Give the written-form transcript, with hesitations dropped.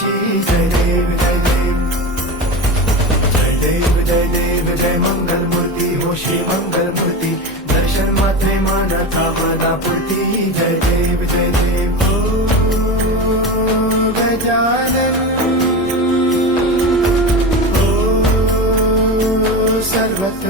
तुमची जय देव जय देव जय देव जय देव जय मंगल मूर्ती हो श्री मंगल मूर्ती दर्शन मात्रे मानता मनापुरती जय देव हो गजानन हो सर्वत्र